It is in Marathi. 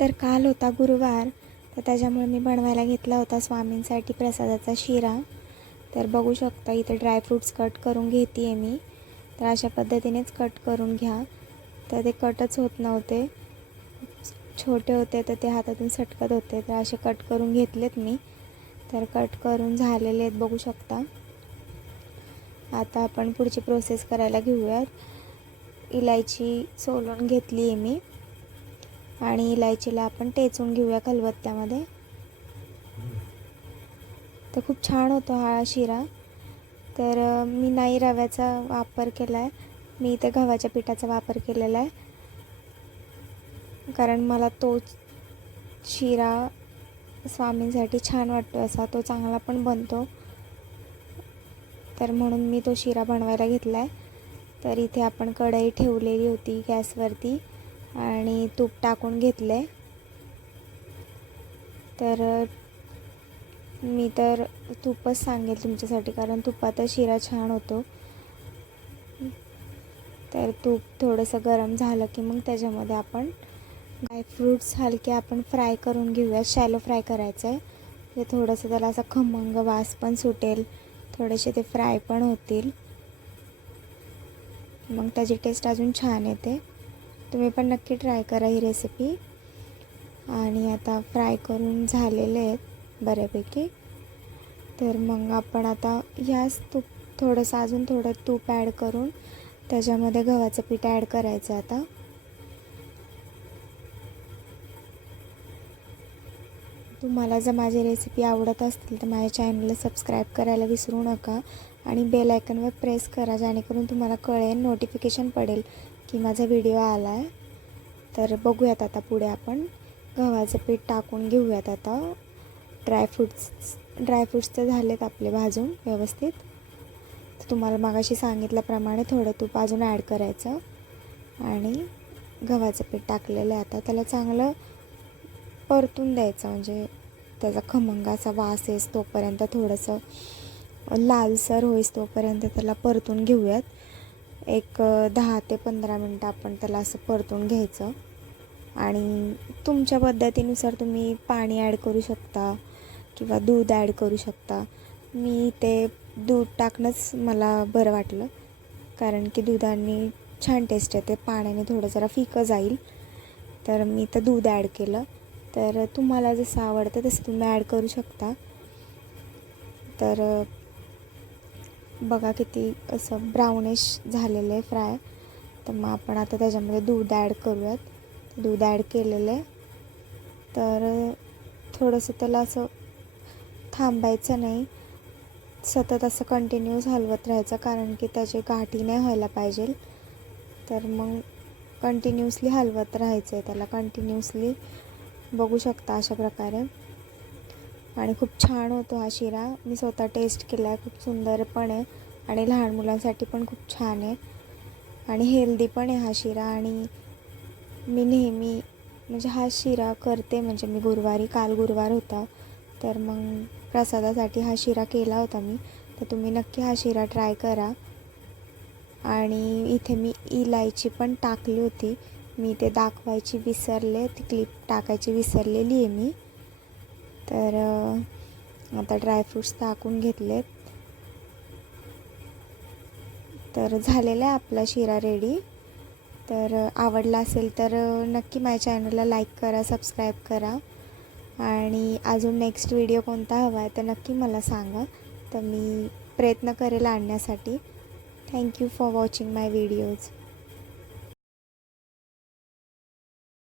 तर काल होता गुरुवार. तर त्याच्यामुळे मी बनवायला घेतला होता स्वामींसाठी प्रसादाचा शिरा. तर बघू शकता इथे ड्रायफ्रूट्स कट करून घेते आहे मी. तर अशा पद्धतीनेच कट करून घ्या. तर ते कटच होत नव्हते. छोटे होते तर ते हातातून सटकत होते. तर असे कट करून घेतलेत मी. तर कट करून झालेले आहेत बघू शकता. आता आपण पुढची प्रोसेस करायला घेऊयात. इलायची सोलून घेतली आहे मी. आणि इलायचीला आपण टेचून घेऊया खलबत्त्यामध्ये. तर खूप छान होतो हा शिरा. तर मी नाही रव्याचा वापर केला आहे मी इथे गव्हाच्या पिठाचा वापर केलेला आहे. कारण मला तो शिरा स्वामींसाठी छान वाटतो असा. तो चांगला पण बनतो. तर म्हणून मी तो शिरा बनवायला घेतला आहे तर इथे आपण कढई ठेवलेली होती गॅसवरती. आणि तूप टाकून घेतले तर मी तर तूपच सांगेल तुमच्यासाठी कारण तुपातच शिरा छान होतो. तर तूप थोडंसं गरम झालं की मग त्याच्यामध्ये आपण ड्रायफ्रूट्स हलके आपण फ्राय करून घेऊया. शॅलो फ्राय करायचं आहे ते थोडंसं त्याला असा खमंग वास पण सुटेल. थोडेसे ते फ्राय पण होतील. मग त्याची टेस्ट अजून छान येते. तुम्ही पण नक्की ट्राय करा ही रेसिपी आणि आता फ्राय करून झालेले आहेत बऱ्यापैकी. तर मग आपण आता ह्याच तूप थोडंसं अजून थोडं तूप ॲड करून त्याच्यामध्ये गव्हाचं पीठ ॲड करायचं आता. तुम्हाला जर माझी रेसिपी आवडत असतील तर माझ्या चॅनलला सबस्क्राईब करायला विसरू नका. आणि बेल आयकनवर प्रेस करा जेणेकरून तुम्हाला कळेल नोटिफिकेशन पडेल की माझा व्हिडिओ आला आहे तर बघूयात आता पुढे आपण. गव्हाचं पीठ टाकून घेऊयात आता. ड्रायफ्रूट्स ड्रायफ्रूट्स तर झालेत आपले भाजून व्यवस्थित. तर तुम्हाला मागाशी सांगितल्याप्रमाणे थोडं तूप अजून ॲड करायचं. आणि गव्हाचं पीठ टाकलेलं आहे आता. त्याला चांगलं परतून द्यायचं. म्हणजे त्याचा खमंग असा वास येस तोपर्यंत थोडंसं लालसर होईस तोपर्यंत त्याला परतून घेऊयात. एक दहा ते पंधरा मिनटं आपण त्याला असं परतून घ्यायचं. आणि तुमच्या पद्धतीनुसार तुम्ही पाणी ॲड करू शकता किंवा दूध ॲड करू शकता. मी ते दूध टाकणंच मला बरं वाटलं. कारण की दुधाने छान टेस्ट येते. पाण्याने थोडं जरा फिकं जाईल. तर मी तर दूध ॲड केलं. तर तुम्हाला जसं आवडतं तसं तुम्ही ॲड करू शकता. तर बघा किती असं ब्राउनिश झालेलं आहे फ्राय तर मग आपण आता त्याच्यामध्ये दूध ॲड करूयात. दूध ॲड केलेलं आहे. तर थोडंसं त्याला असं थांबायचं नाही. सतत असं कंटिन्यूस हलवत राहायचं कारण की त्याची गाठी नाही व्हायला पाहिजे. तर मग कंटिन्युअसली हलवत राहायचं आहे त्याला. कंटिन्युअसली बघू शकता अशा प्रकारे. आणि खूप छान होतो हा शिरा. मी स्वतः टेस्ट केला आहे खूप सुंदर पण आहे आणि लहान मुलांसाठी पण खूप छान आहे. आणि हेल्दी पण आहे हा शिरा आणि मी नेहमी म्हणजे हा शिरा करते म्हणजे मी गुरुवारी काल गुरुवार होता. तर मग प्रसादासाठी हा शिरा केला होता मी. तर तुम्ही नक्की हा शिरा ट्राय करा. आणि इथे मी इलायची पण टाकली होती. मी ते दाखवायची विसरले ती क्लिप टाकायची विसरलेली आहे मी. तर आता ड्रायफ्रूट्स टाकून घेतलेत. तर झालेला आहे आपला शिरा रेडी तर आवडला असेल तर नक्की माझ्या चॅनलला लाईक करा सबस्क्राईब करा. आणि अजून नेक्स्ट व्हिडिओ कोणता हवा आहे तर नक्की मला सांगा. तर मी प्रयत्न करेल आणण्यासाठी. Thank you for watching my videos